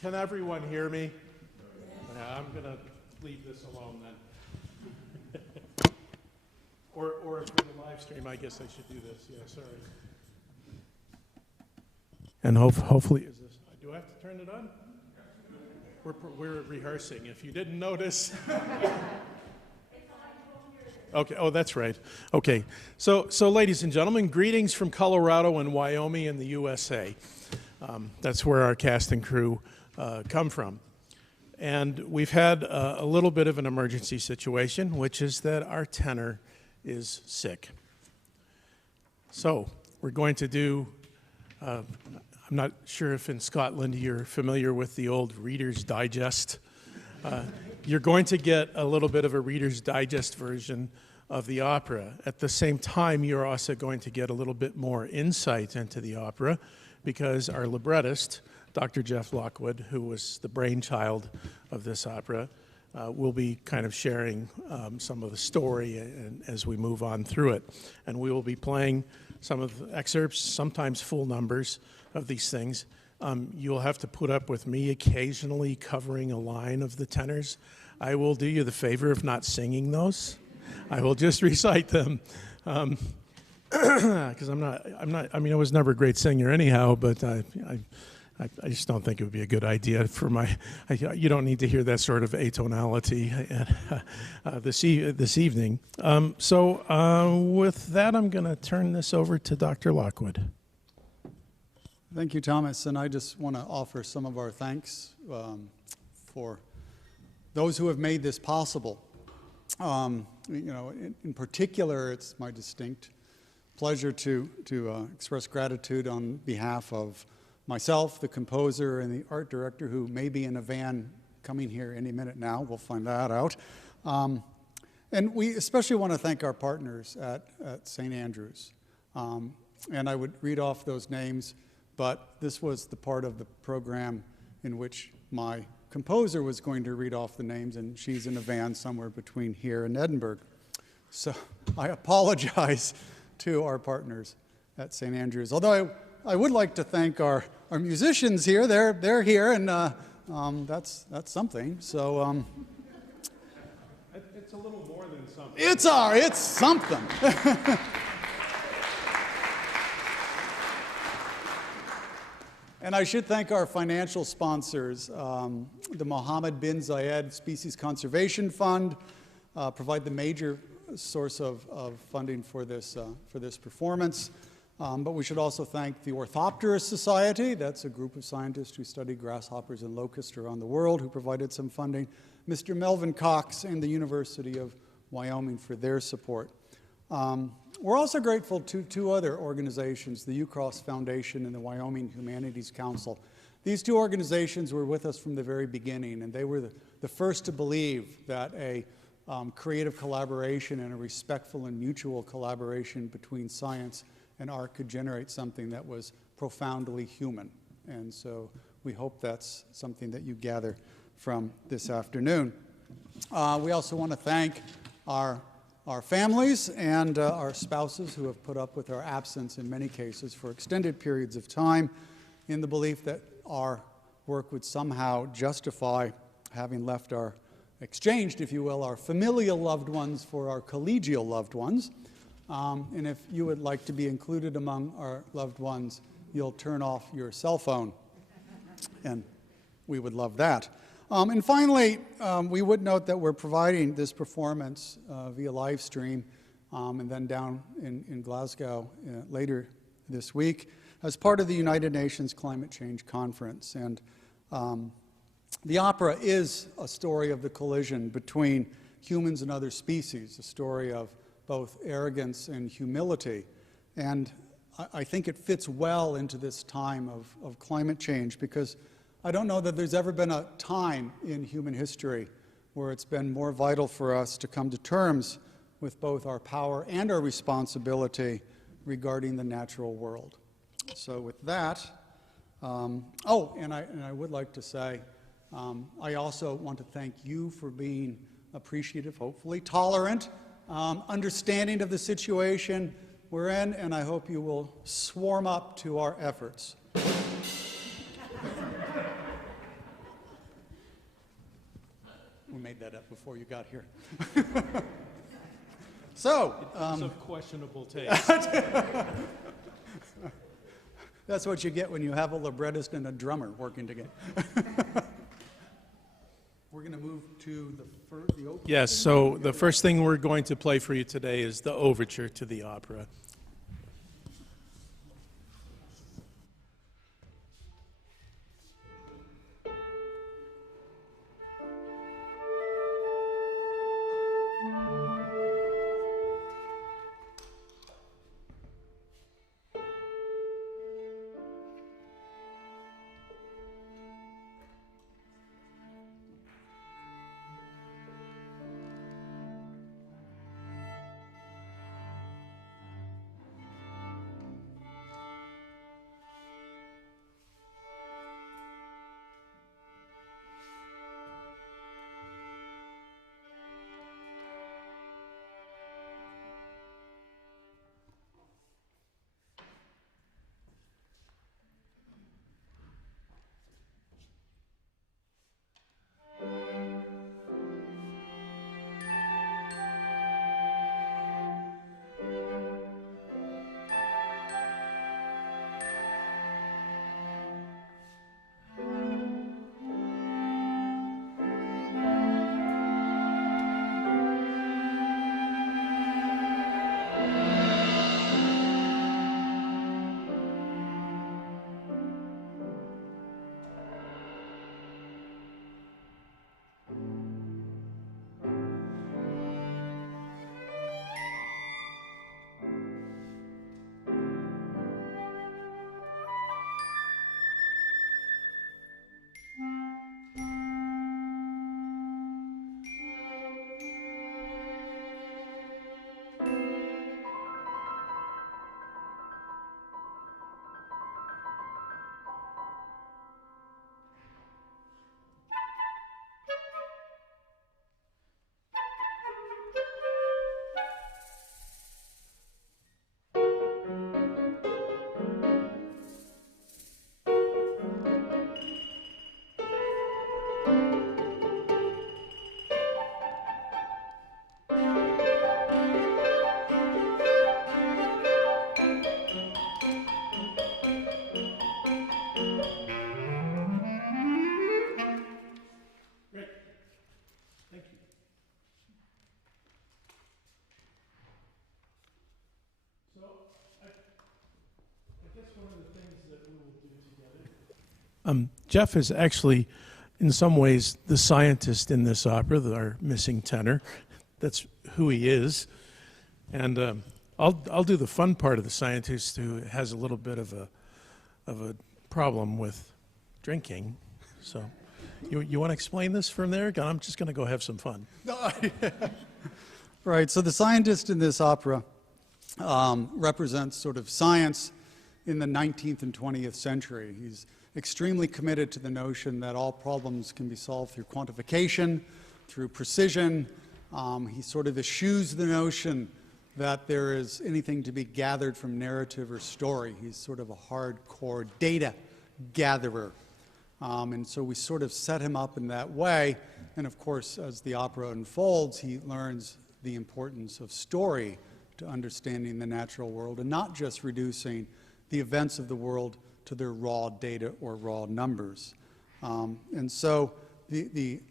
Can everyone hear me? Yeah, I'm going to leave this alone then. or for the live stream, I guess I should do this. Yeah, sorry. And hopefully, is this? Do I have to turn it on? We're rehearsing. If you didn't notice. Okay. Oh, that's right. Okay. So, ladies and gentlemen, greetings from Colorado and Wyoming in the USA. That's where our cast and crew come from. And we've had a little bit of an emergency situation, which is that our tenor is sick. So we're going to do, I'm not sure if in Scotland you're familiar with the old Reader's Digest. You're going to get a little bit of a Reader's Digest version of the opera. At the same time, you're also going to get a little bit more insight into the opera, because our librettist, Dr. Jeff Lockwood, who was the brainchild of this opera, will be kind of sharing some of the story as we move on through it. And we will be playing some of the excerpts, sometimes full numbers of these things. You'll have to put up with me occasionally covering a line of the tenors. I will do you the favor of not singing those. I will just recite them. Because I mean, I was never a great singer anyhow, but I just don't think it would be a good idea for you don't need to hear that sort of atonality this evening. With that, I'm going to turn this over to Dr. Lockwood. Thank you, Thomas, and I just want to offer some of our thanks for those who have made this possible. In particular, it's my distinct pleasure to express gratitude on behalf of myself, the composer, and the art director, who may be in a van coming here any minute now. We'll find that out. And we especially want to thank our partners at St. Andrews. And I would read off those names, but this was the part of the program in which my composer was going to read off the names, and she's in a van somewhere between here and Edinburgh. So I apologize to our partners at St. Andrews. Although I would like to thank our musicians here. They're here, and that's something. So it's a little more than something. It's something. And I should thank our financial sponsors, the Mohammed bin Zayed Species Conservation Fund, provide the major source of funding for this performance. But we should also thank the Orthopterist Society. That's a group of scientists who study grasshoppers and locusts around the world, who provided some funding. Mr. Melvin Cox and the University of Wyoming for their support. We're also grateful to two other organizations, the UCross Foundation and the Wyoming Humanities Council. These two organizations were with us from the very beginning, and they were the first to believe that a creative collaboration and a respectful and mutual collaboration between science and art could generate something that was profoundly human. And so we hope that's something that you gather from this afternoon. We also want to thank our families and our spouses who have put up with our absence in many cases for extended periods of time, in the belief that our work would somehow justify having left exchanged, if you will, our familial loved ones for our collegial loved ones. And if you would like to be included among our loved ones, you'll turn off your cell phone, and we would love that. And finally, we would note that we're providing this performance via live stream and then down in Glasgow later this week as part of the United Nations Climate Change Conference. And the opera is a story of the collision between humans and other species, a story of both arrogance and humility. And I think it fits well into this time of climate change, because I don't know that there's ever been a time in human history where it's been more vital for us to come to terms with both our power and our responsibility regarding the natural world. So with that, and I would like to say, I also want to thank you for being appreciative, hopefully tolerant, understanding of the situation we're in, and I hope you will swarm up to our efforts. that up before you got here. So, It's of questionable taste. that's what you get when you have a librettist and a drummer working together. We're going to move to the opening. Yes, so the first thing we're going to play for you today is the overture to the opera. Jeff is actually, in some ways, the scientist in this opera, our missing tenor. That's who he is. And I'll do the fun part of the scientist who has a little bit of a problem with drinking. So you want to explain this from there? I'm just going to go have some fun. Right, so the scientist in this opera represents sort of science in the 19th and 20th century. He's extremely committed to the notion that all problems can be solved through quantification, through precision. He sort of eschews the notion that there is anything to be gathered from narrative or story. He's sort of a hardcore data gatherer. And so we sort of set him up in that way. And of course, as the opera unfolds, he learns the importance of story to understanding the natural world and not just reducing the events of the world to their raw data or raw numbers. And so the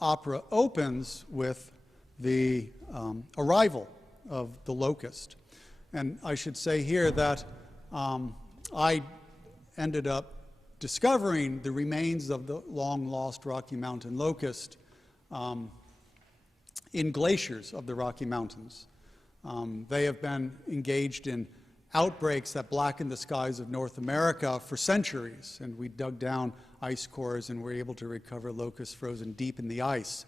opera opens with the arrival of the Locust. And I should say here that I ended up discovering the remains of the long-lost Rocky Mountain locust in glaciers of the Rocky Mountains. They have been engaged in outbreaks that blackened the skies of North America for centuries, and we dug down ice cores and were able to recover locusts frozen deep in the ice.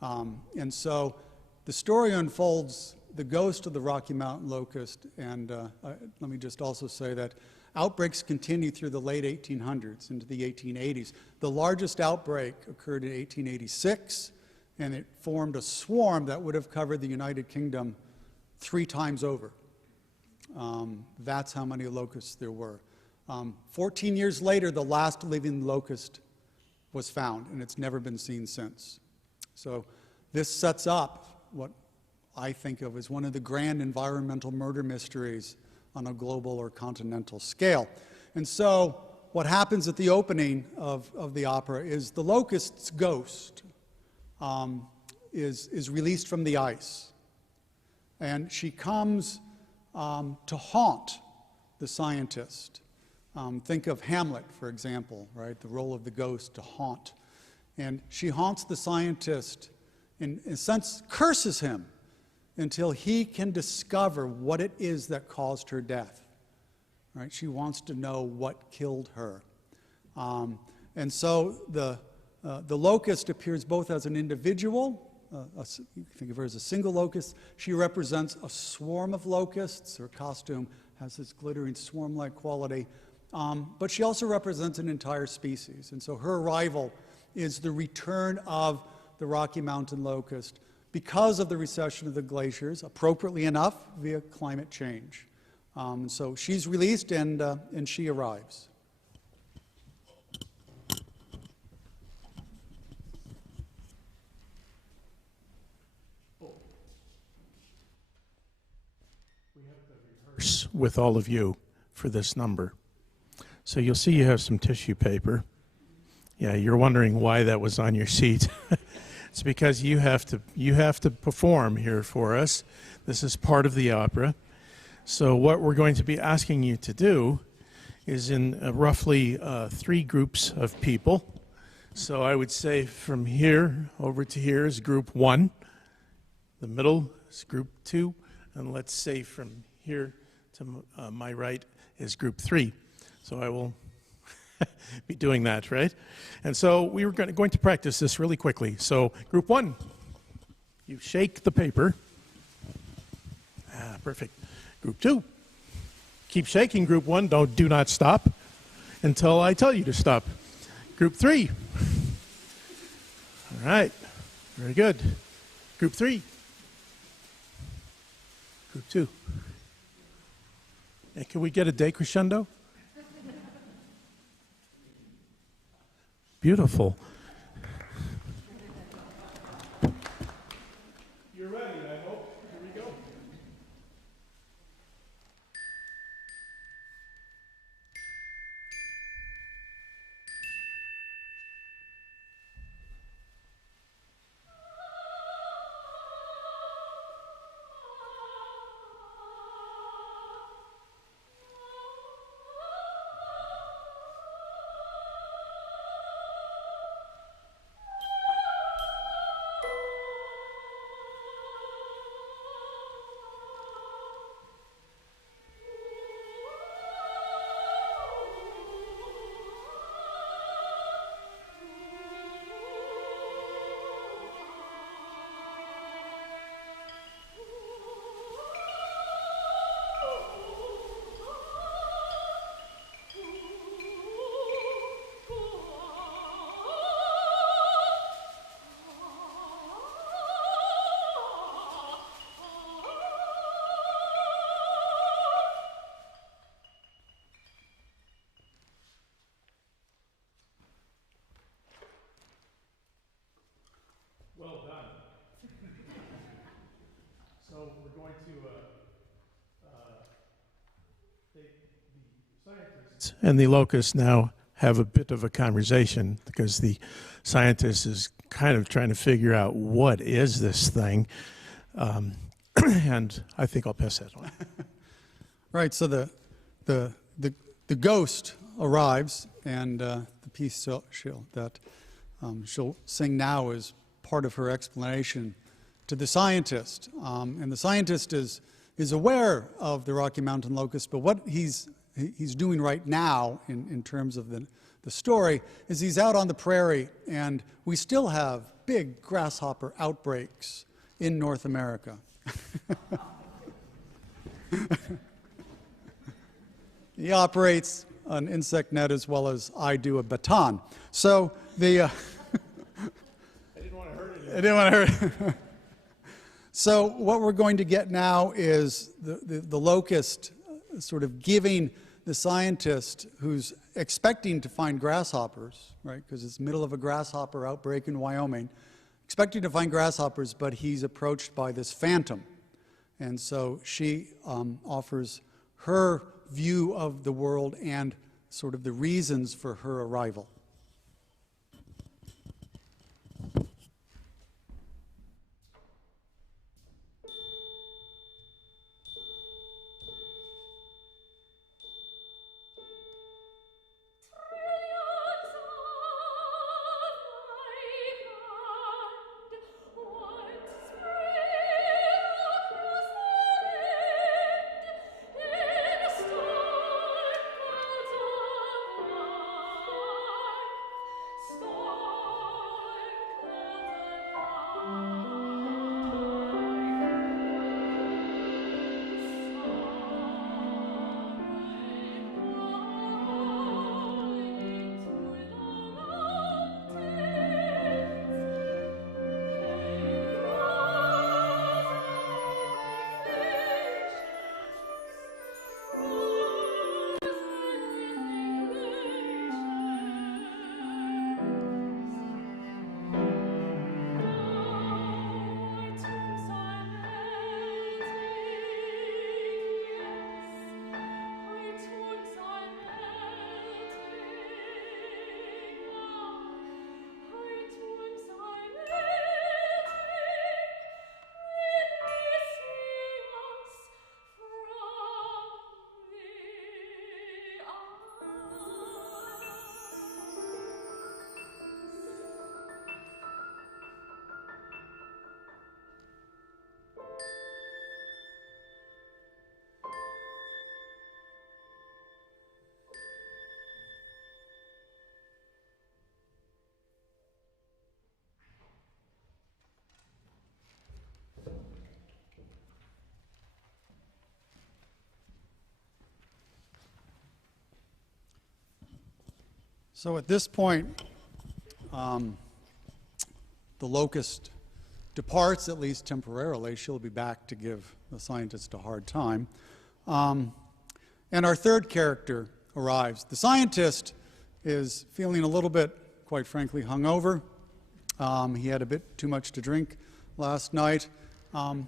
And so the story unfolds the ghost of the Rocky Mountain locust, and let me just also say that outbreaks continue through the late 1800s into the 1880s. The largest outbreak occurred in 1886, and it formed a swarm that would have covered the United Kingdom 3 times over. That's how many locusts there were. 14 years later, the last living locust was found, and it's never been seen since. So this sets up what I think of as one of the grand environmental murder mysteries on a global or continental scale. And so what happens at the opening of the opera is the Locust's ghost is released from the ice. And she comes to haunt the scientist. Think of Hamlet, for example, right? The role of the ghost to haunt. And she haunts the scientist, in a sense, curses him until he can discover what it is that caused her death. Right? She wants to know what killed her. And so the locust appears both as an individual, you think of her as a single locust. She represents a swarm of locusts. Her costume has this glittering swarm-like quality. But she also represents an entire species. And so her arrival is the return of the Rocky Mountain locust because of the recession of the glaciers, appropriately enough, via climate change. So she's released and she arrives. We have to rehearse with all of you for this number. So you'll see you have some tissue paper. Yeah, you're wondering why that was on your seat. It's because you have to perform here for us. This is part of the opera. So what we're going to be asking you to do is in roughly 3 groups of people. So I would say from here over to here is group 1. The middle is group 2. And let's say from here to my right is group 3. So I will be doing that, right? And so we were going to practice this really quickly. So group 1, you shake the paper. Perfect. Group 2, keep shaking. Group 1, do not stop until I tell you to stop. Group 3, all right, very good. Group 3, group 2. And can we get a decrescendo? Beautiful. You're ready, I hope. Here we go. Well done. So we're going to take the scientists and the locust now have a bit of a conversation because the scientist is kind of trying to figure out what is this thing, and I think I'll pass that on. Right, so the ghost arrives, and the piece she'll sing now is part of her explanation to the scientist. And the scientist is aware of the Rocky Mountain locust, but what he's doing right now in terms of the story is he's out on the prairie, and we still have big grasshopper outbreaks in North America. He operates an insect net as well as I do a baton. So the... I didn't want to hurt it. So what we're going to get now is the locust sort of giving the scientist who's expecting to find grasshoppers, right, because it's middle of a grasshopper outbreak in Wyoming, expecting to find grasshoppers, but he's approached by this phantom. And so she offers her view of the world and sort of the reasons for her arrival. So at this point, the Locust departs, at least temporarily. She'll be back to give the scientist a hard time. And our third character arrives. The scientist is feeling a little bit, quite frankly, hungover. He had a bit too much to drink last night. And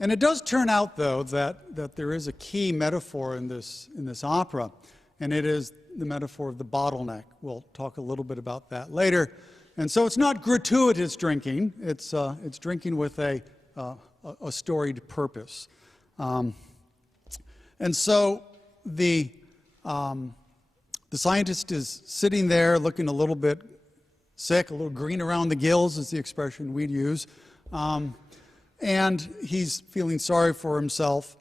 it does turn out, though, that there is a key metaphor in this opera, and it is the metaphor of the bottleneck. We'll talk a little bit about that later. And so it's not gratuitous drinking. It's drinking with a storied purpose. And so the scientist is sitting there looking a little bit sick, a little green around the gills is the expression we'd use. And he's feeling sorry for himself.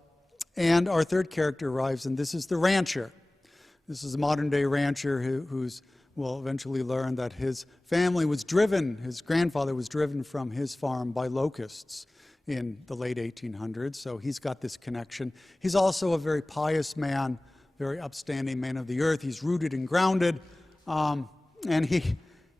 And our third character arrives, and this is the rancher. This is a modern-day rancher who's will eventually learn that his family was driven, his grandfather was driven from his farm by locusts in the late 1800s, so he's got this connection. He's also a very pious man, very upstanding man of the earth. He's rooted and grounded, and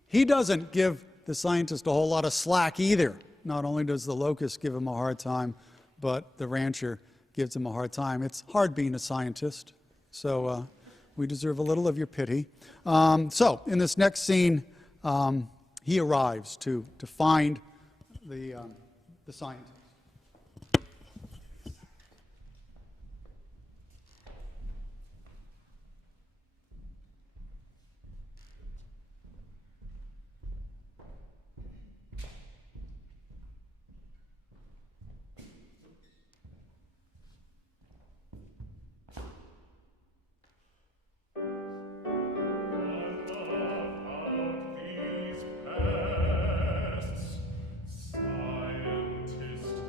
he doesn't give the scientist a whole lot of slack either. Not only does the locust give him a hard time, but the rancher gives him a hard time. It's hard being a scientist, so we deserve a little of your pity. So in this next scene, he arrives to find the scientist. Scientist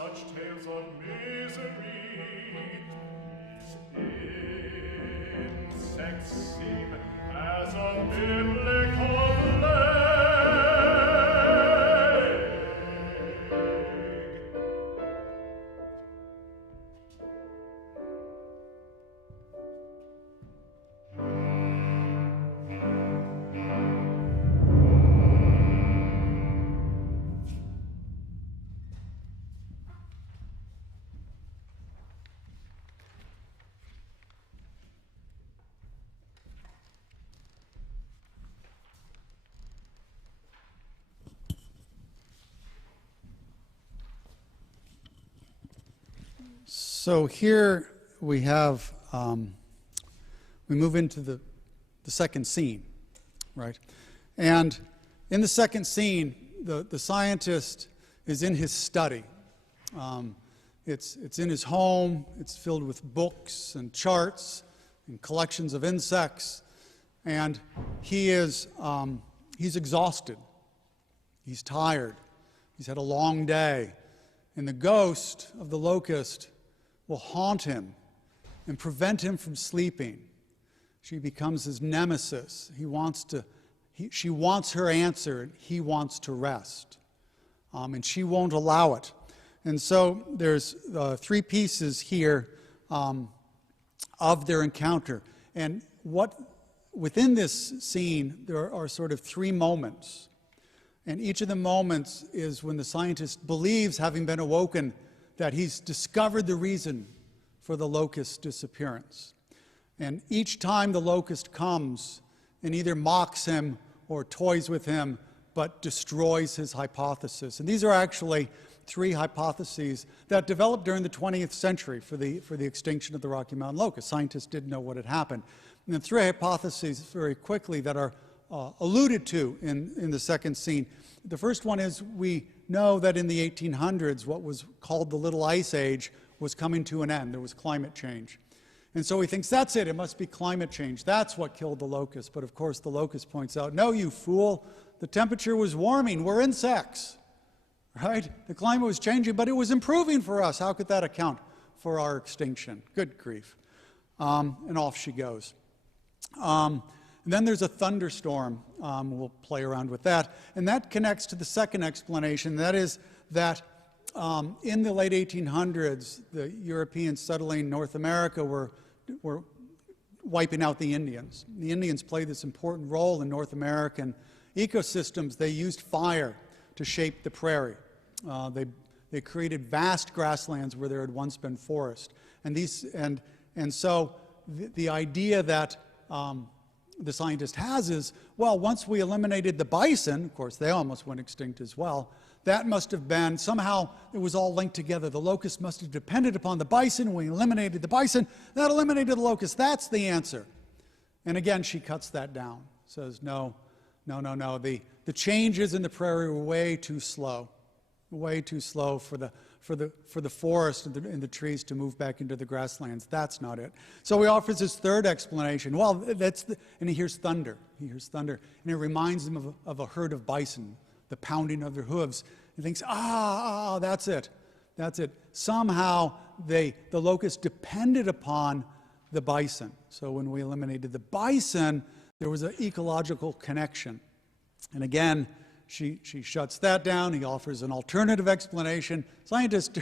such tales of misery. Insects seem as a biblical plague. So here we have, we move into the second scene, right? And in the second scene, the scientist is in his study. It's in his home. It's filled with books and charts and collections of insects. And he's exhausted. He's tired. He's had a long day. And the ghost of the locust will haunt him and prevent him from sleeping. She becomes his nemesis. She wants her answer, and he wants to rest. And she won't allow it. And so there's 3 pieces here of their encounter. And within this scene, there are sort of 3 moments. And each of the moments is when the scientist believes, having been awoken, that he's discovered the reason for the locust's disappearance. And each time the locust comes and either mocks him or toys with him, but destroys his hypothesis. And these are actually 3 hypotheses that developed during the 20th century for the extinction of the Rocky Mountain locust. Scientists didn't know what had happened. And the 3 hypotheses very quickly that are alluded to in the second scene. The first one is we know that in the 1800s, what was called the Little Ice Age was coming to an end. There was climate change. And so he thinks, that's it must be climate change. That's what killed the locust. But of course, the locust points out, no, you fool, the temperature was warming. We're insects, right? The climate was changing, but it was improving for us. How could that account for our extinction? Good grief. And off she goes. And then there's a thunderstorm. We'll play around with that. And that connects to the second explanation. That is that in the late 1800s, the Europeans settling North America were wiping out the Indians. The Indians played this important role in North American ecosystems. They used fire to shape the prairie. They created vast grasslands where there had once been forest. And so the idea that the scientist has is, well, once we eliminated the bison, of course, they almost went extinct as well, that must have been, somehow it was all linked together. The locust must have depended upon the bison. We eliminated the bison. That eliminated the locust. That's the answer. And again, she cuts that down, says, no. The changes in the prairie were way too slow for the forest and the trees to move back into the grasslands. That's not it. So he offers his third explanation. Well, and he hears thunder. And it reminds him of a herd of bison, the pounding of their hooves. He thinks, that's it. Somehow the locust depended upon the bison. So when we eliminated the bison, there was an ecological connection. And again, she shuts that down. He offers an alternative explanation. Scientists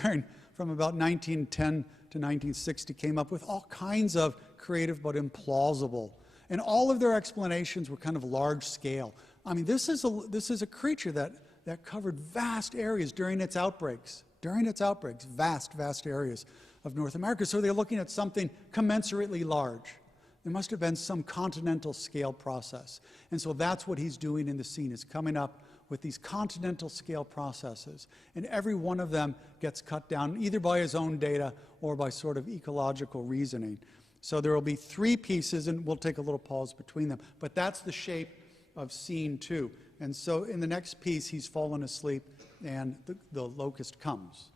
from about 1910 to 1960 came up with all kinds of creative but implausible. And all of their explanations were kind of large scale. I mean, this is a creature that covered vast areas during its outbreaks. Vast areas of North America. So they're looking at something commensurately large. There must have been some continental scale process. And so that's what he's doing in the scene, is coming up with these continental scale processes. And every one of them gets cut down either by his own data or by sort of ecological reasoning. So there will be 3 pieces, and we'll take a little pause between them. But that's the shape of scene 2. And so in the next piece, he's fallen asleep, and the locust comes.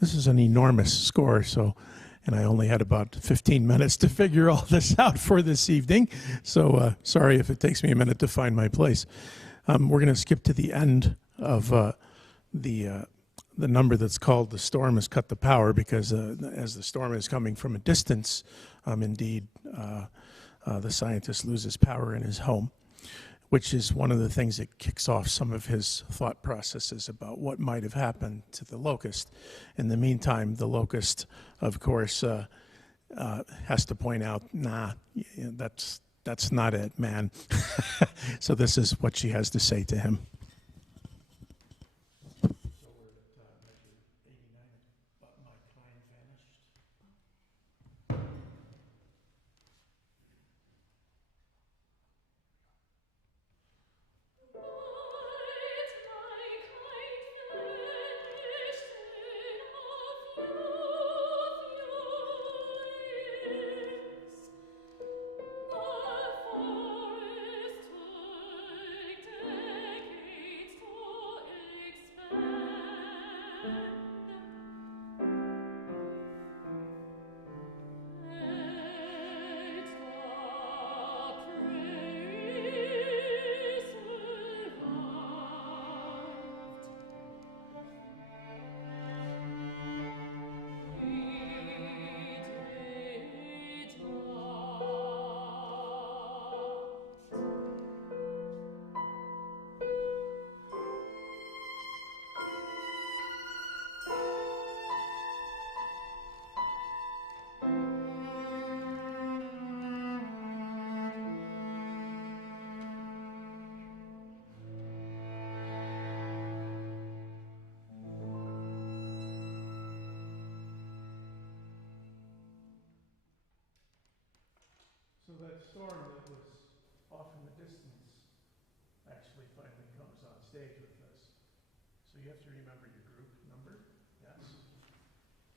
This is an enormous score, and I only had about 15 minutes to figure all this out for this evening, so sorry if it takes me a minute to find my place. We're going to skip to the end of the number that's called "The Storm Has Cut the Power," because as the storm is coming from a distance, indeed, the scientist loses power in his home, which is one of the things that kicks off some of his thought processes about what might have happened to the Locust. In the meantime, the Locust, of course, has to point out, nah, that's not it, man. So this is what she has to say to him. So that storm that was off in the distance actually finally comes on stage with us. So you have to remember your group number, yes?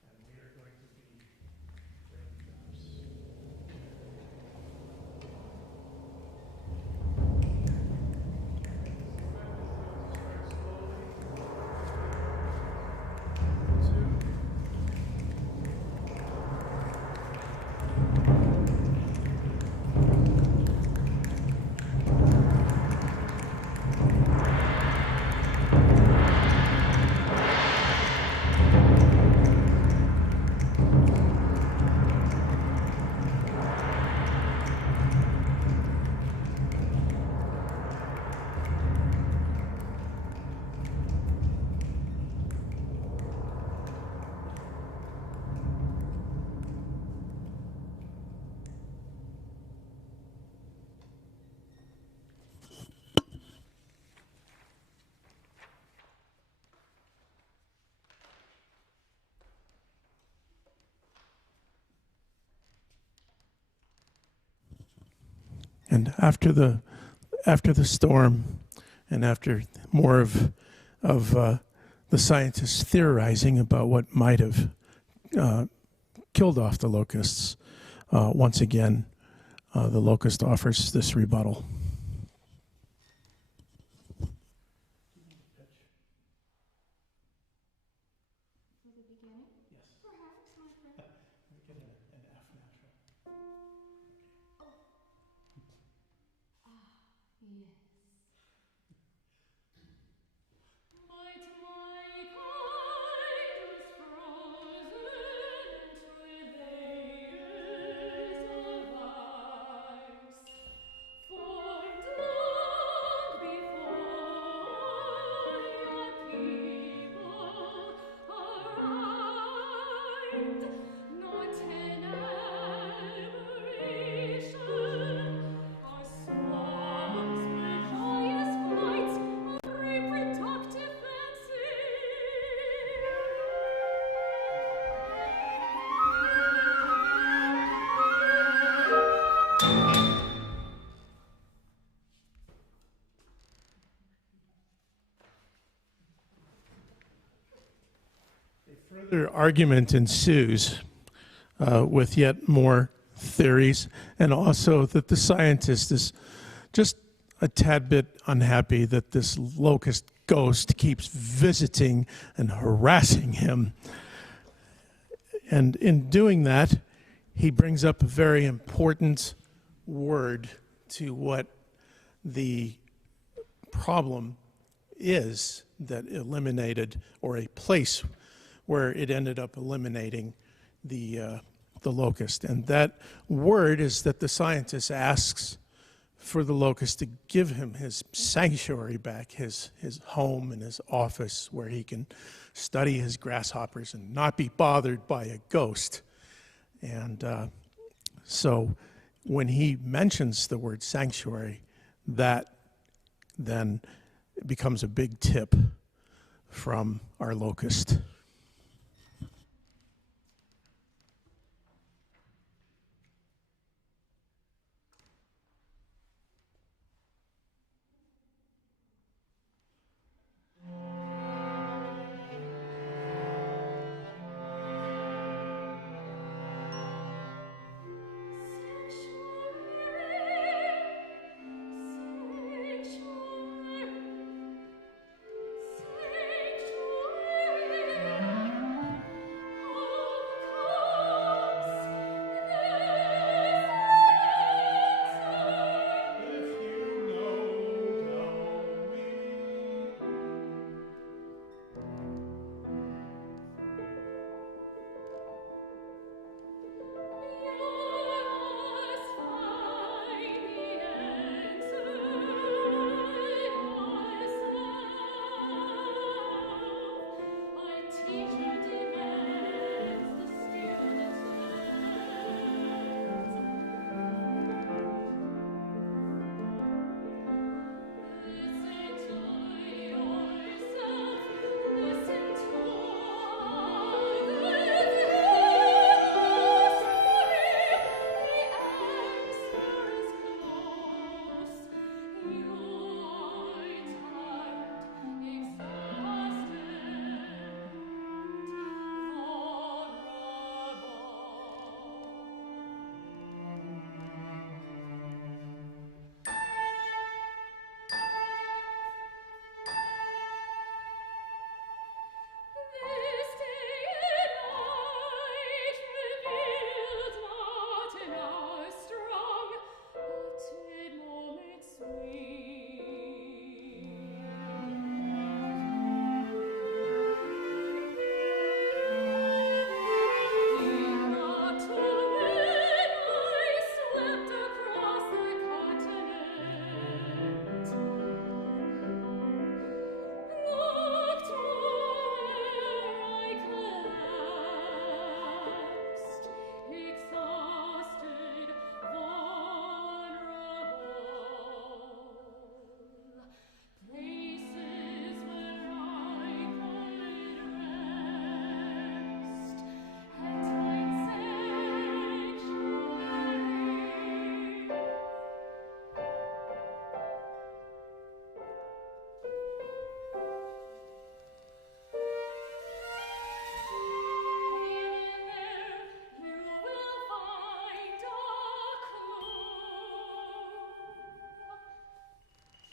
And we are going to be very fast. And after the storm, and after more of the scientists theorizing about what might have killed off the locusts, once again, the locust offers this rebuttal. For the beginning? Yes. Perhaps. get an F natural. Yes. But my kind was frozen into layers of ice, formed long before your people arrived. Not an aberration, our swarms were joyous flights of reproductive fancy. Further argument ensues with yet more theories, and also that the scientist is just a tad bit unhappy that this locust ghost keeps visiting and harassing him. And in doing that, he brings up a very important word to what the problem is that eliminated, or a place where it ended up eliminating the locust. And that word is that the scientist asks for the locust to give him his sanctuary back, his home and his office where he can study his grasshoppers and not be bothered by a ghost. And so when he mentions the word sanctuary, that then becomes a big tip from our locust.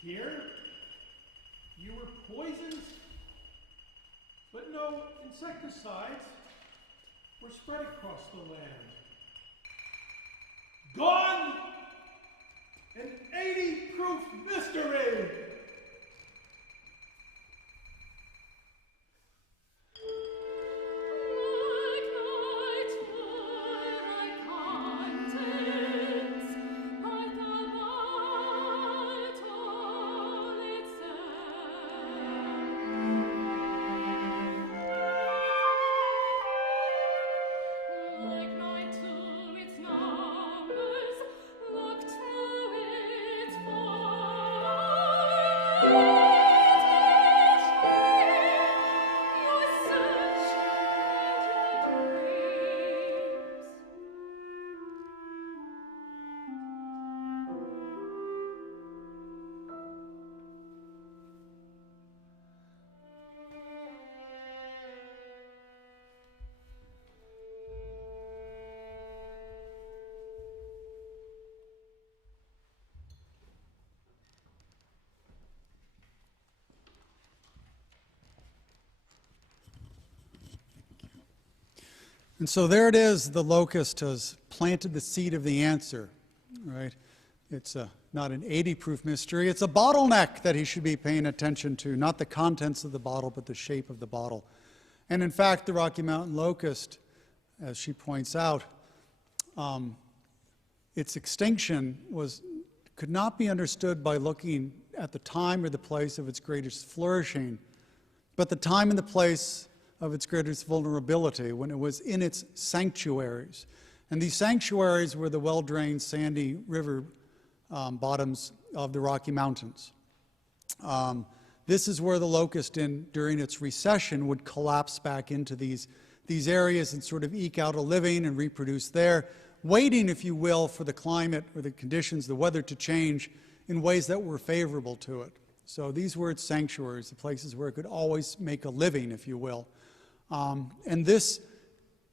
Here, you were poisoned, but no insecticides. were spread across the land. Gone! An 80-proof mystery! And so there it is, the Locust has planted the seed of the answer, right? It's not an 80-proof mystery, it's a bottleneck that he should be paying attention to, not the contents of the bottle, but the shape of the bottle. And in fact, the Rocky Mountain Locust, as she points out, its extinction could not be understood by looking at the time or the place of its greatest flourishing, but the time and the place of its greatest vulnerability, when it was in its sanctuaries. And these sanctuaries were the well-drained sandy river bottoms of the Rocky Mountains. This is where the locust, during its recession, would collapse back into these areas and sort of eke out a living and reproduce there, waiting, if you will, for the climate or the conditions, the weather to change in ways that were favorable to it. So these were its sanctuaries, the places where it could always make a living, if you will. And this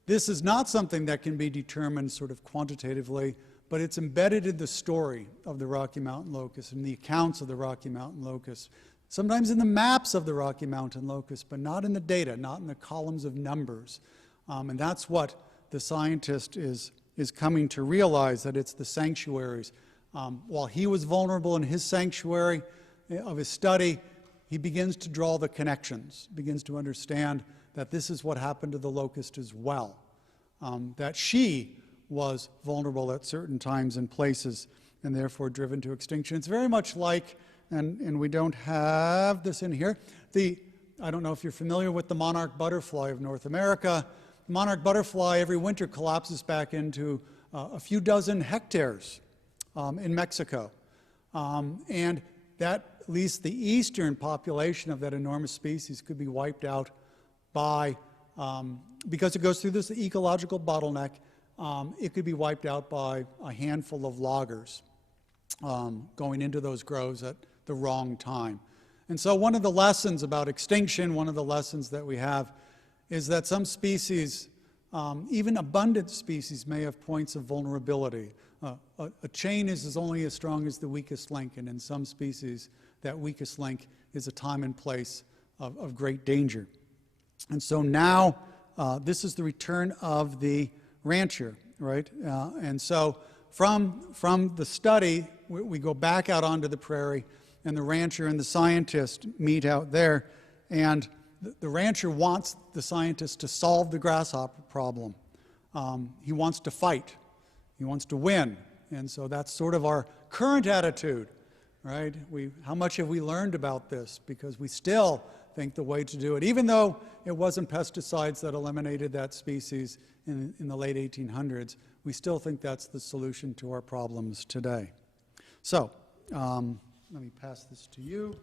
is not something that can be determined sort of quantitatively, but it's embedded in the story of the Rocky Mountain locust and the accounts of the Rocky Mountain locust, sometimes in the maps of the Rocky Mountain locust, but not in the data, not in the columns of numbers. And that's what the scientist is coming to realize, that it's the sanctuaries. While he was vulnerable in his sanctuary of his study, he begins to draw the connections, begins to understand that this is what happened to the locust as well, that she was vulnerable at certain times and places and therefore driven to extinction. It's very much like, and we don't have this in here, I don't know if you're familiar with the monarch butterfly of North America. The monarch butterfly every winter collapses back into a few dozen hectares in Mexico. And that, at least the eastern population of that enormous species, could be wiped out because it goes through this ecological bottleneck, it could be wiped out by a handful of loggers going into those groves at the wrong time. And so one of the lessons about extinction, one of the lessons that we have, is that some species, even abundant species, may have points of vulnerability. A chain is only as strong as the weakest link, and in some species, that weakest link is a time and place of great danger. And so now, this is the return of the rancher, right? And so from the study, we go back out onto the prairie, and the rancher and the scientist meet out there, and the rancher wants the scientist to solve the grasshopper problem. He wants to fight. He wants to win. And so that's sort of our current attitude, right? How much have we learned about this? Because we still think the way to do it, even though it wasn't pesticides that eliminated that species in the late 1800s, we still think that's the solution to our problems today. So, let me pass this to you.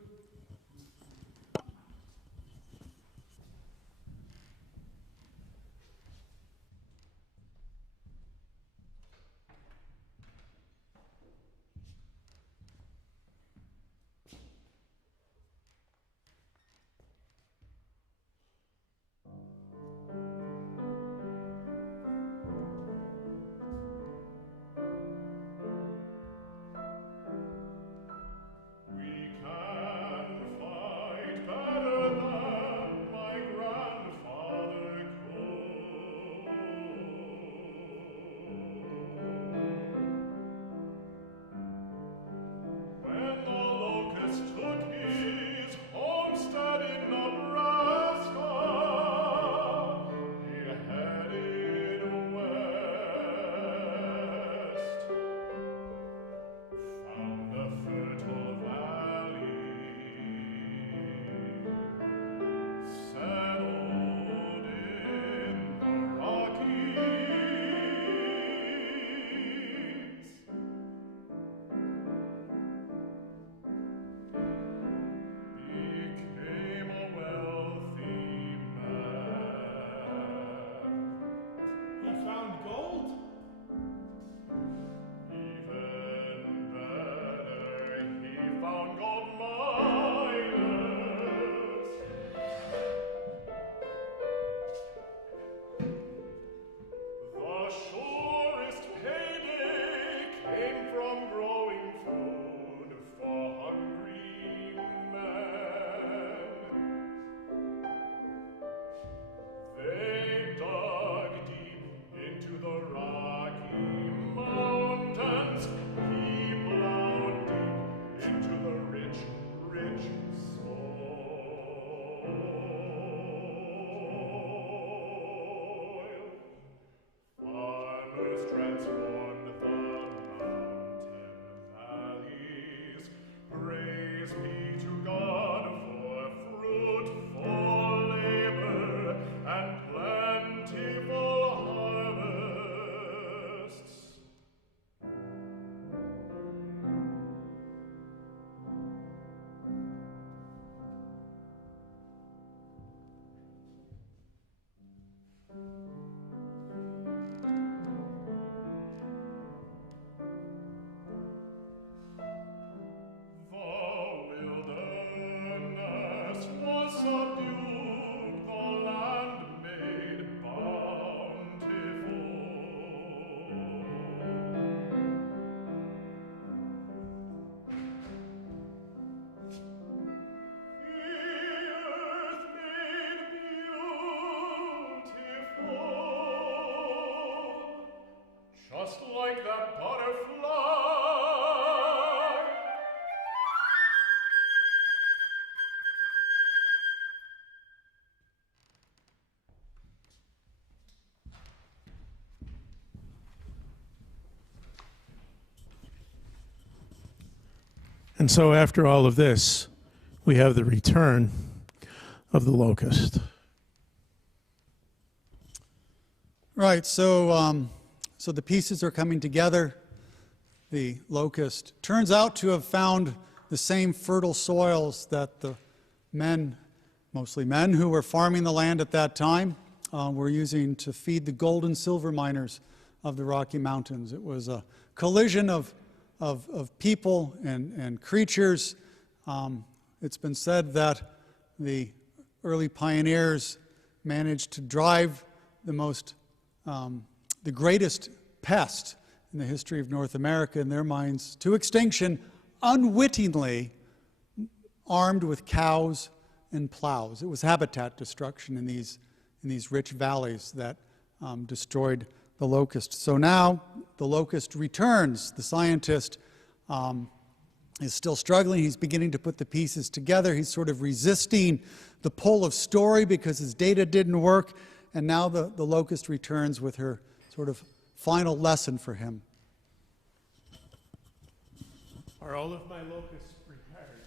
We can transformed the mountain valleys. Praise be to God for fruitful labor and plentiful harvests. The wilderness was subdued, the land made bountiful. The earth made beautiful, just like that butterfly. And so after all of this, we have the return of the Locust. Right, so the pieces are coming together. The Locust turns out to have found the same fertile soils that the men, mostly men who were farming the land at that time, were using to feed the gold and silver miners of the Rocky Mountains. It was a collision of people and creatures. It's been said that the early pioneers managed to drive the greatest pest in the history of North America in their minds to extinction, unwittingly armed with cows and plows. It was habitat destruction in these rich valleys that destroyed the locust. So now the locust returns. The scientist is still struggling. He's beginning to put the pieces together. He's sort of resisting the pull of story because his data didn't work. And now the locust returns with her sort of final lesson for him. Are all of my locusts prepared?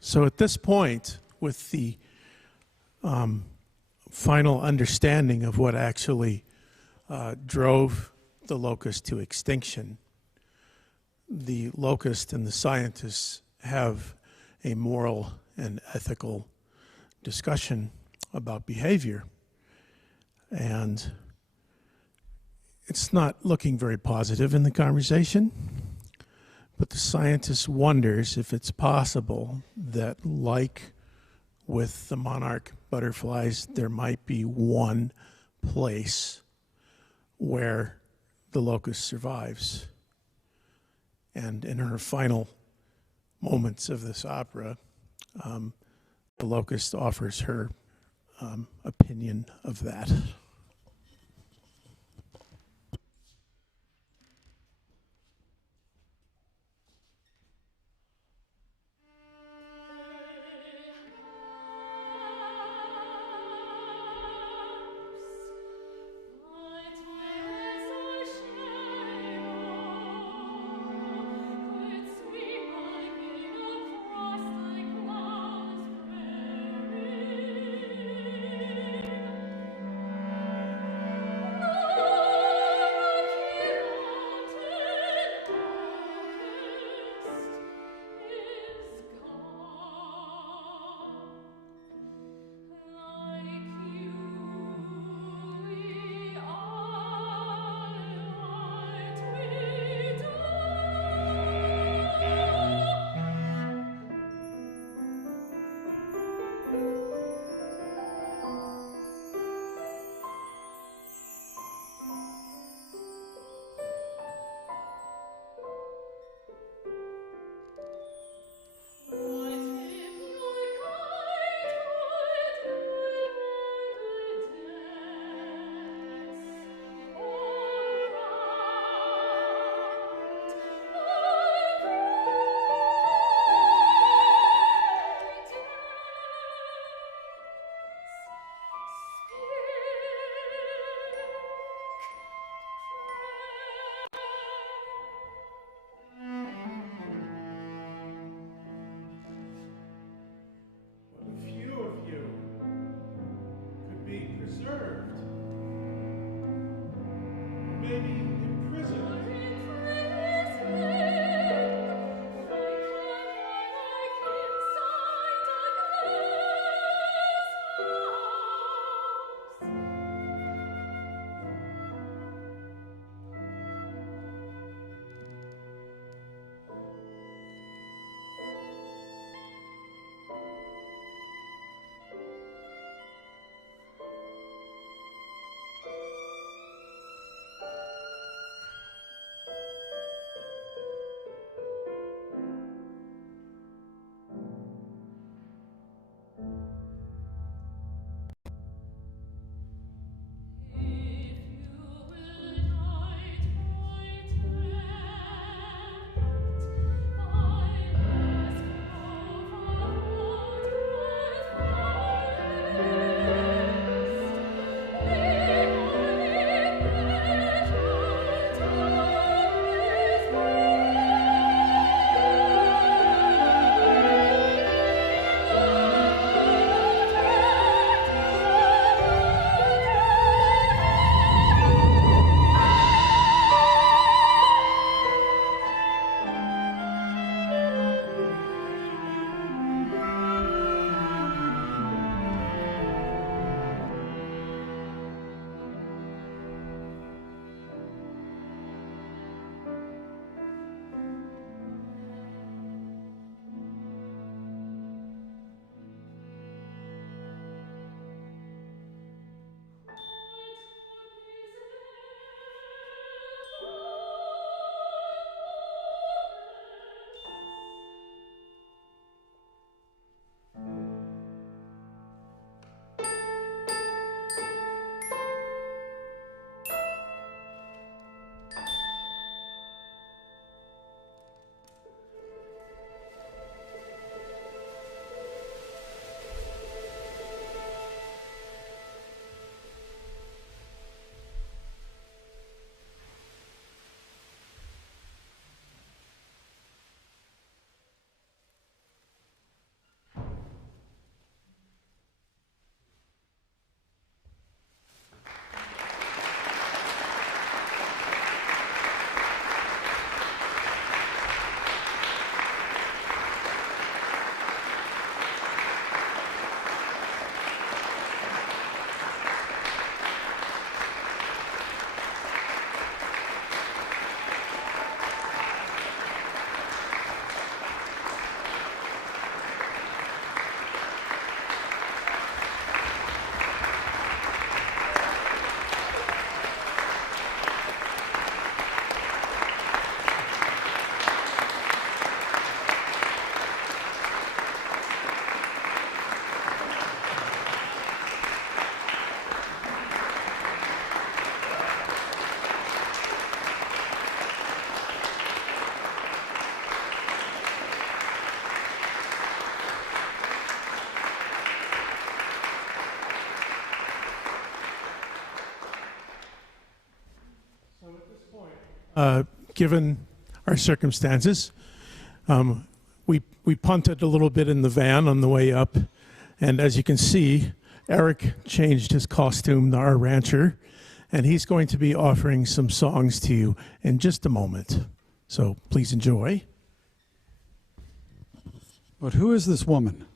So at this point, with the final understanding of what actually drove the locust to extinction, the locust and the scientists have a moral and ethical discussion about behavior. And it's not looking very positive in the conversation. But the scientist wonders if it's possible that, like with the monarch butterflies, there might be one place where the locust survives. And in her final moments of this opera, the locust offers her opinion of that. Given our circumstances, we punted a little bit in the van on the way up, and as you can see, Erik changed his costume to our rancher, and he's going to be offering some songs to you in just a moment. So please enjoy. But who is this woman?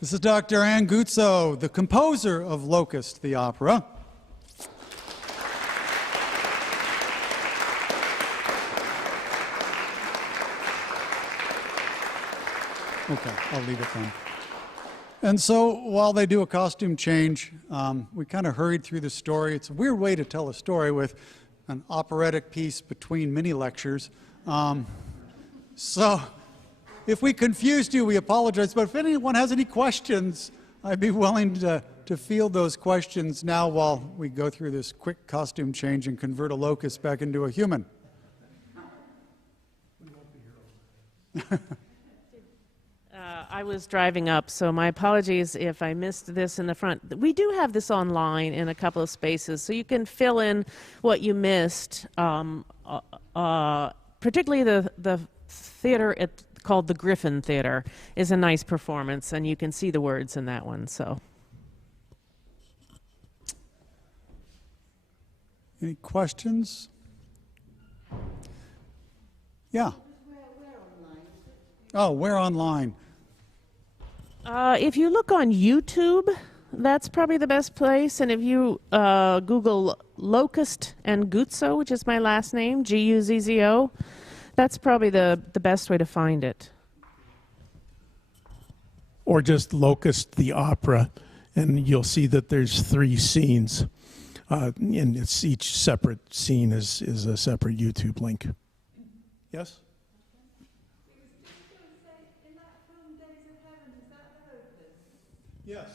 This is Dr. Ann Guzzo, the composer of Locust, the opera. Okay, I'll leave it then. And so while they do a costume change, we kind of hurried through the story. It's a weird way to tell a story with an operatic piece between mini lectures. So if we confused you, we apologize. But if anyone has any questions, I'd be willing to field those questions now while we go through this quick costume change and convert a locust back into a human. I was driving up, so my apologies if I missed this in the front. We do have this online in a couple of spaces, so you can fill in what you missed, particularly the theater called the Griffin Theater is a nice performance, and you can see the words in that one. So, any questions? Yeah. Oh, where online? If you look on YouTube, that's probably the best place. And if you Google Locust and Guzzo, which is my last name, Guzzo, that's probably the best way to find it. Or just Locust, the opera, and you'll see that there's 3 scenes. And it's each separate scene is a separate YouTube link. Yes? Yes.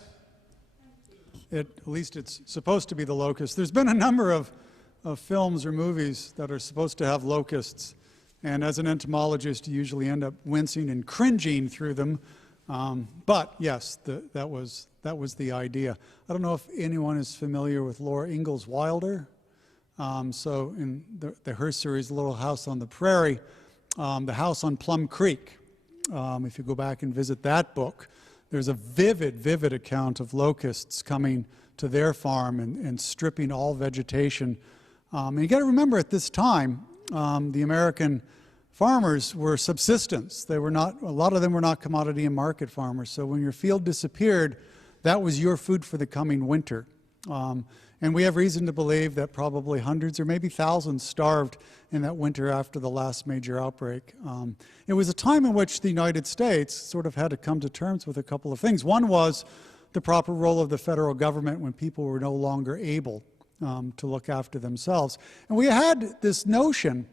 At least it's supposed to be the locust. There's been a number of films or movies that are supposed to have locusts, and as an entomologist, you usually end up wincing and cringing through them. But yes, that was the idea. I don't know if anyone is familiar with Laura Ingalls Wilder. So in her series, Little House on the Prairie, the house on Plum Creek, if you go back and visit that book, there's a vivid account of locusts coming to their farm and stripping all vegetation. And you got to remember, at this time, the American farmers were subsistence. They were not, a lot of them were not commodity and market farmers. So when your field disappeared, that was your food for the coming winter. And we have reason to believe that probably hundreds or maybe thousands starved in that winter after the last major outbreak. It was a time in which the United States sort of had to come to terms with a couple of things. One was the proper role of the federal government when people were no longer able to look after themselves. And we had this notion,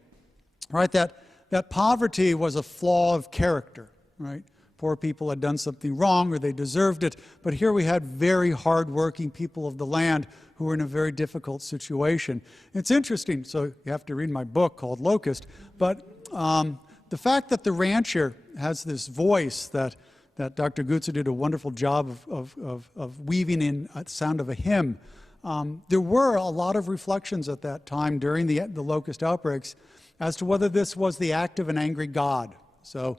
right, that poverty was a flaw of character, right? Poor people had done something wrong or they deserved it, but here we had very hard-working people of the land who were in a very difficult situation. It's interesting, so you have to read my book called Locust, but the fact that the rancher has this voice that Dr. Guzzo did a wonderful job of weaving in a sound of a hymn, there were a lot of reflections at that time during the locust outbreaks as to whether this was the act of an angry God. So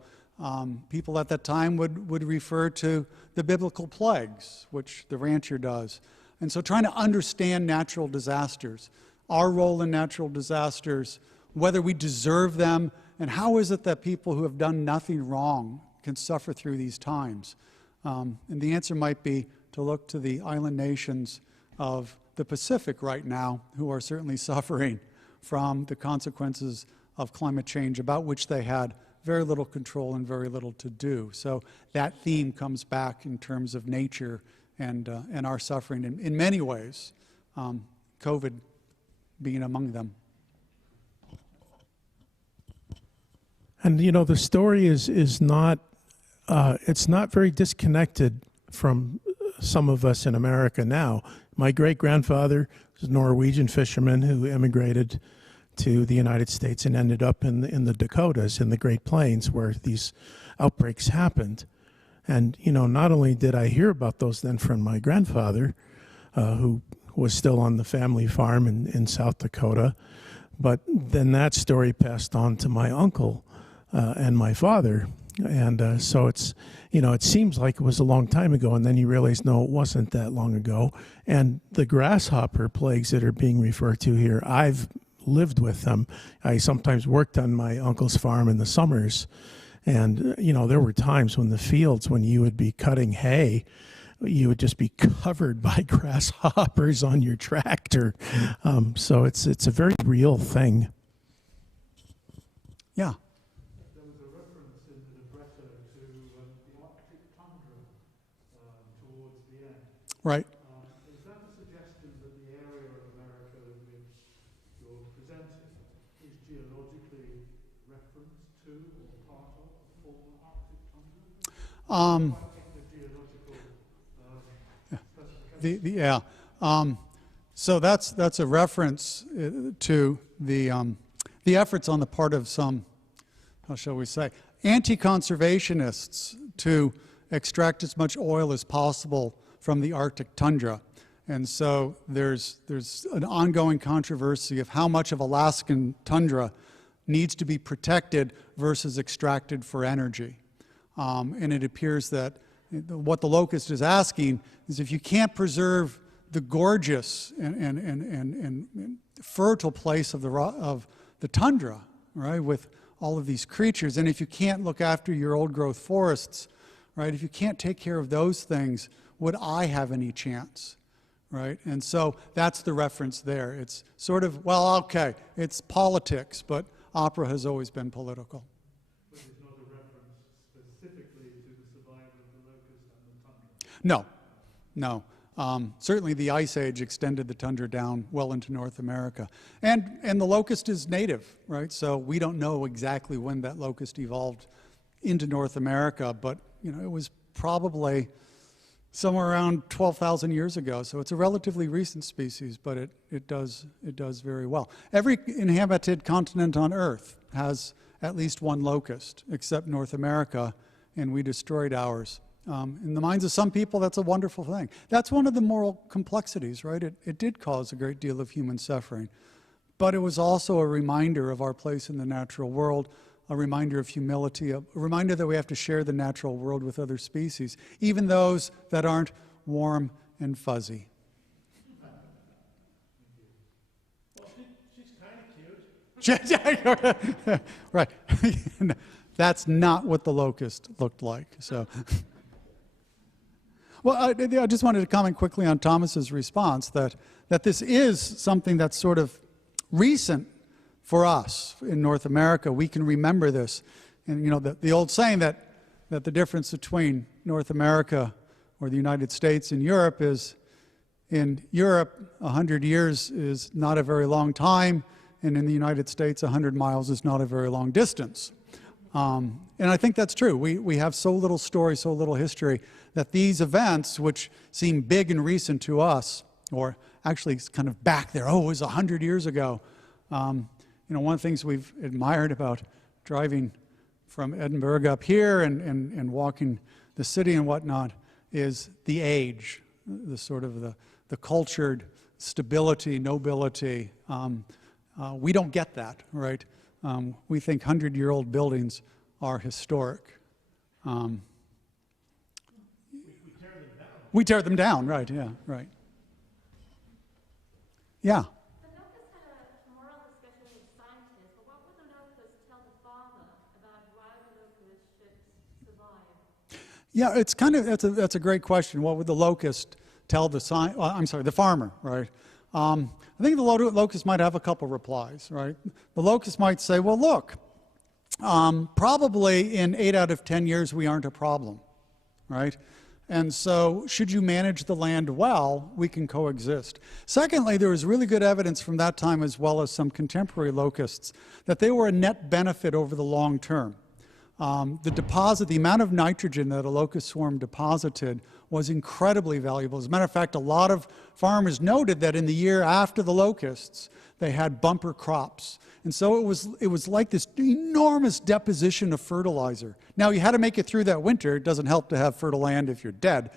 people at that time would refer to the biblical plagues, which the rancher does. And so trying to understand natural disasters, our role in natural disasters, whether we deserve them, and how is it that people who have done nothing wrong can suffer through these times? And the answer might be to look to the island nations of the Pacific right now, who are certainly suffering from the consequences of climate change, about which they had very little control and very little to do. So that theme comes back in terms of nature and our suffering in many ways, COVID being among them. And you know, the story is not, it's not very disconnected from some of us in America now. My great-grandfather was a Norwegian fisherman who immigrated to the United States and ended up in the Dakotas, in the Great Plains, where these outbreaks happened. And, you know, not only did I hear about those then from my grandfather, who was still on the family farm in South Dakota. But then that story passed on to my uncle and my father. And so it's, it seems like it was a long time ago, and then you realize, no, it wasn't that long ago. And the grasshopper plagues that are being referred to here, I've lived with them. I sometimes worked on my uncle's farm in the summers. And, there were times when the fields, when you would be cutting hay, you would just be covered by grasshoppers on your tractor. So it's a very real thing. Yeah. There was a reference in the libretto to the Arctic tundra towards the end. Right. Is that a suggestion that the area of America which you're presenting is geologically referenced to or part of the former Arctic tundra? So that's a reference to the efforts on the part of some, how shall we say, anti-conservationists to extract as much oil as possible from the Arctic tundra. And so there's an ongoing controversy of how much of Alaskan tundra needs to be protected versus extracted for energy. And it appears that what the Locust is asking is, if you can't preserve the gorgeous and fertile place of the tundra, right, with all of these creatures, and if you can't look after your old growth forests, right, if you can't take care of those things, would I have any chance, right? And so that's the reference there. It's sort of, well, okay, it's politics, but opera has always been political. But there's not a reference specifically to the survival of the locust and the tundra? No. Certainly the Ice Age extended the tundra down well into North America. And the locust is native, right? So we don't know exactly when that locust evolved into North America, but it was probably somewhere around 12,000 years ago. So it's a relatively recent species, but it does very well. Every inhabited continent on Earth has at least one locust, except North America, and we destroyed ours. In the minds of some people, that's a wonderful thing. That's one of the moral complexities, right? It did cause a great deal of human suffering. But it was also a reminder of our place in the natural world, a reminder of humility, a reminder that we have to share the natural world with other species, even those that aren't warm and fuzzy. Well, she's kind of cute. Right. That's not what the locust looked like. So. Well, I just wanted to comment quickly on Thomas's response that this is something that's sort of recent for us in North America. We can remember this. And, the old saying that the difference between North America or the United States and Europe is, in Europe, 100 years is not a very long time, and in the United States, 100 miles is not a very long distance. And I think that's true. We have so little story, so little history, that these events, which seem big and recent to us, or actually kind of back there, it was 100 years ago. One of the things we've admired about driving from Edinburgh up here and walking the city and whatnot is the age, the sort of the cultured stability, nobility. We don't get that, right? We think 100-year-old buildings are historic. We tear them down, right, yeah, right. Yeah. The Locust had a moral discussion with scientists, but what would the Locust tell the farmer about why the Locust should survive? Yeah, it's kind of, that's a great question. What would the locust tell the farmer, right? I think the locust might have a couple replies, right? The locust might say, well, look, probably in 8 out of 10 years we aren't a problem, right? And so should you manage the land well, we can coexist. Secondly, there was really good evidence from that time, as well as some contemporary locusts, that they were a net benefit over the long term. The amount of nitrogen that a locust swarm deposited was incredibly valuable. As a matter of fact, a lot of farmers noted that in the year after the locusts, they had bumper crops. And so it was like this enormous deposition of fertilizer. Now, you had to make it through that winter. It doesn't help to have fertile land if you're dead.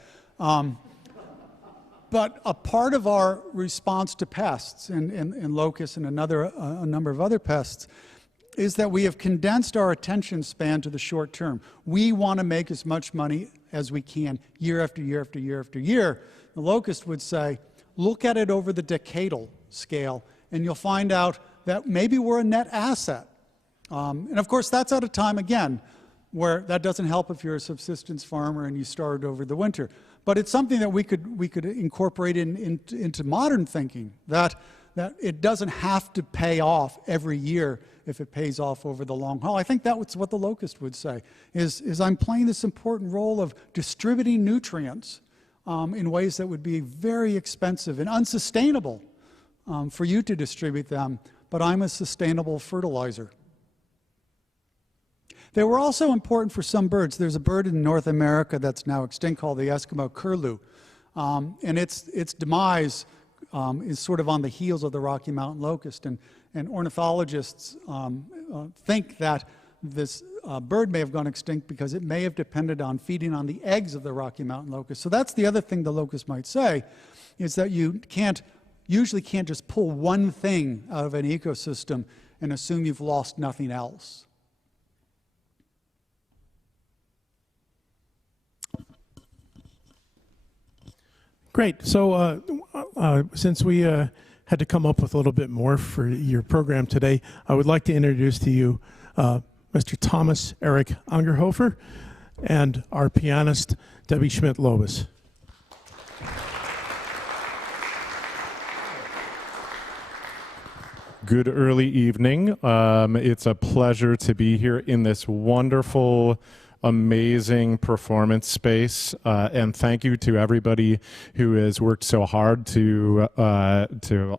But a part of our response to pests and locusts and a number of other pests is that we have condensed our attention span to the short term. We want to make as much money as we can year after year after year after year. The locust would say, look at it over the decadal scale, and you'll find out that maybe we're a net asset. And of course, that's at a time, again, where that doesn't help if you're a subsistence farmer and you started over the winter. But it's something that we could incorporate into modern thinking, that it doesn't have to pay off every year if it pays off over the long haul. I think that's what the locust would say, is I'm playing this important role of distributing nutrients in ways that would be very expensive and unsustainable for you to distribute them, but I'm a sustainable fertilizer. They were also important for some birds. There's a bird in North America that's now extinct called the Eskimo curlew, and its demise is sort of on the heels of the Rocky Mountain locust, and ornithologists think that this bird may have gone extinct because it may have depended on feeding on the eggs of the Rocky Mountain locust. So that's the other thing the locust might say, is that you usually can't just pull one thing out of an ecosystem and assume you've lost nothing else. Great. So since we had to come up with a little bit more for your program today, I would like to introduce to you Mr. Thomas Erik Angerhofer and our pianist, Debbie Schmit-Lobis. Good early evening. It's a pleasure to be here in this wonderful, amazing performance space, and thank you to everybody who has worked so hard to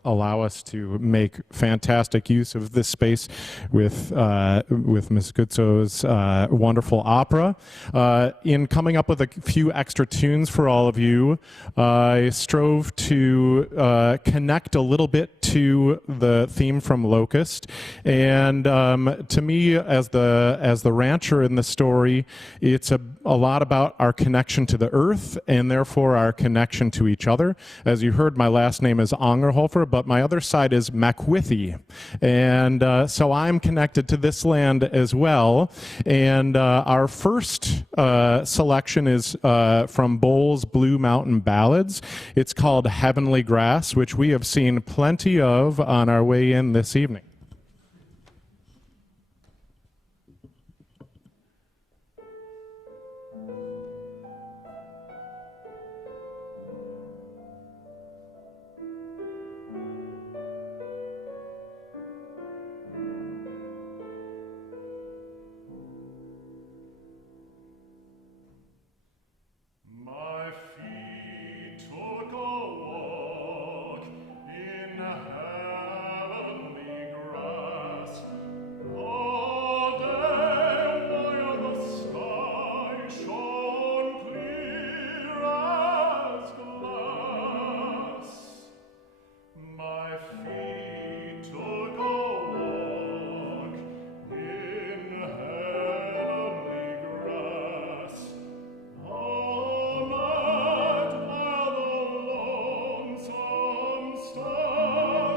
allow us to make fantastic use of this space with Ms. Gutso's wonderful opera. In coming up with a few extra tunes for all of you, I strove to connect a little bit to the theme from Locust, and to me, as the rancher in the story, it's a lot about our connection to the earth and therefore our connection to each other. As you heard, my last name is Angerhofer, but my other side is Macwithy. And so I'm connected to this land as well. And our first selection is from Bowles' Blue Mountain Ballads. It's called Heavenly Grass, which we have seen plenty of on our way in this evening. Star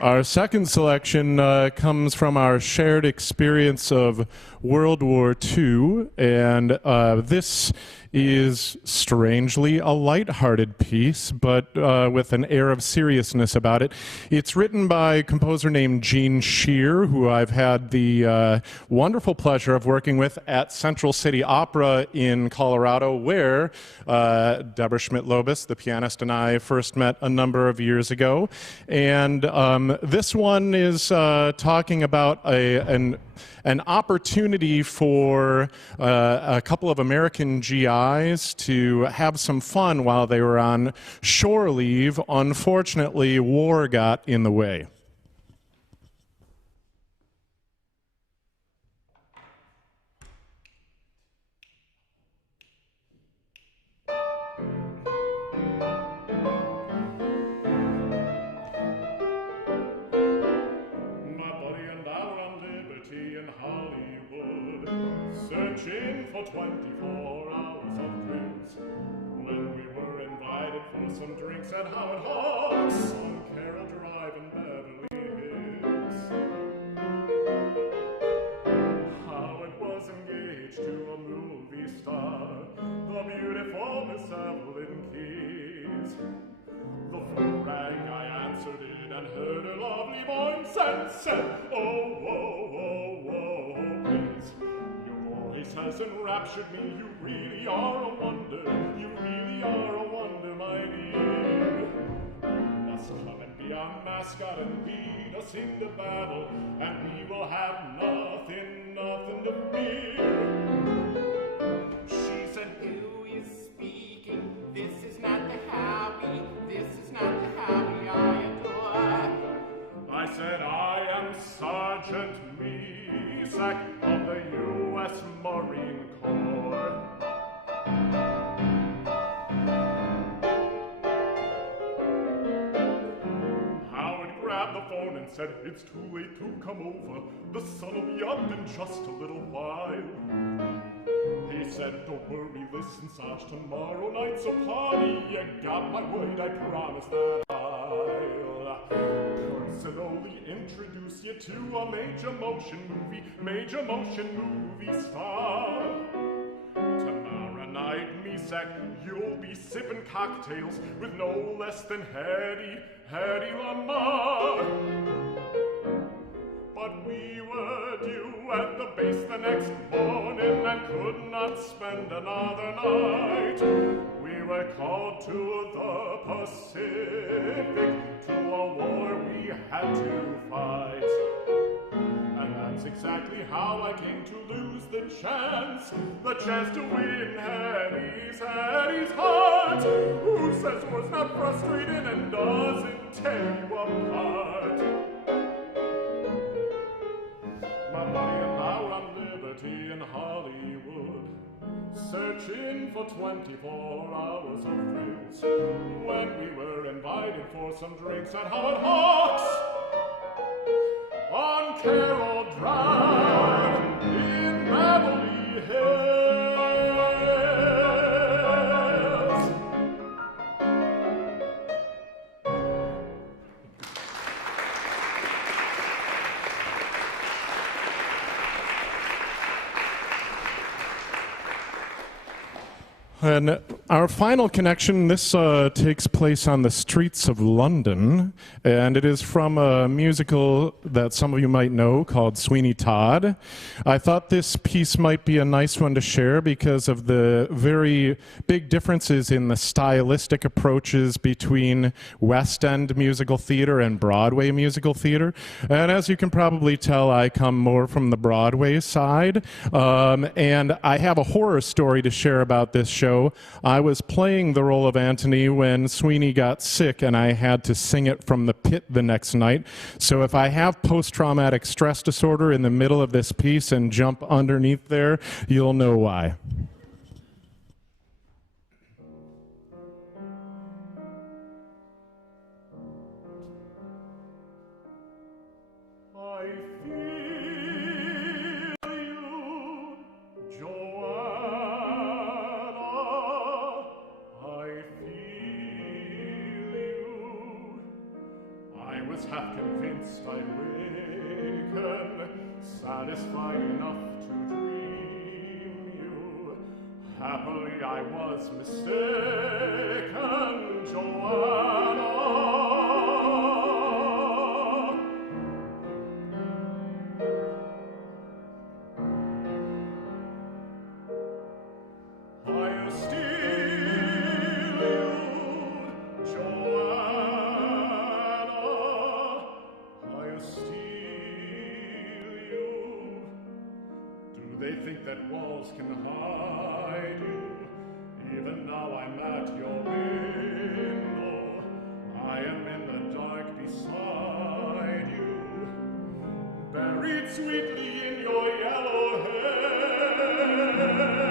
Our second selection comes from our shared experience of World War II, and this is strangely a lighthearted piece, but with an air of seriousness about it. It's written by a composer named Gene Shear, who I've had the wonderful pleasure of working with at Central City Opera in Colorado, where Deborah Schmit-Lobis, the pianist, and I first met a number of years ago. And this one is talking about an opportunity for a couple of American GIs to have some fun while they were on shore leave. Unfortunately, war got in the way. Searching for 24 hours of thrills, when we were invited for some drinks at Howard Hawks on Carroll Drive in Beverly Hills. Howard was engaged to a movie star, the beautiful Miss Evelyn Keyes. The phone rang, I answered it and heard her lovely voice and said, "Oh, whoa, whoa, whoa, please. Voice has enraptured me, you really are a wonder, you really are a wonder, my dear. You must come and be our mascot and lead us into battle, and we will have nothing to fear." She said, "Who is speaking? This is not the Howie, this is not the Howie I adore." I said, "I am Sergeant Mesack of the U.S. Marine Corps." Howard grabbed the phone and said, "It's too late to come over. The sun will be up in just a little while." He said, "Don't worry, listen, Sarge, tomorrow night's a party. You got my word, I promise that I'll personally introduce you to a major motion movie star. Tomorrow night, Mesack, you'll be sipping cocktails with no less than Hedy Lamarr." But we were due at the base the next morning and could not spend another night. We were called to the Pacific, to a war we had to fight. And that's exactly how I came to lose the chance to win Hedy's heart. Who says war's not frustrating and doesn't tear you apart? My buddy and I were on Liberty in Hollywood, searching for 24 hours of thrills, when we were invited for some drinks at Howard Hawks on Carroll Drive in Beverly Hills. And our final connection, this takes place on the streets of London, and it is from a musical that some of you might know called Sweeney Todd. I thought this piece might be a nice one to share because of the very big differences in the stylistic approaches between West End musical theater and Broadway musical theater. And as you can probably tell, I come more from the Broadway side, and I have a horror story to share about this show. I was playing the role of Antony when Sweeney got sick and I had to sing it from the pit the next night. So if I have post-traumatic stress disorder in the middle of this piece and jump underneath there, you'll know why. Half half convinced I'd waken, satisfied enough to dream you. Happily I was mistaken, Joanna. I steal you, Joanna. I steal you. Do they think that walls can hide you? Even now I'm at your window. I am in the dark beside you, buried sweetly in your yellow hair.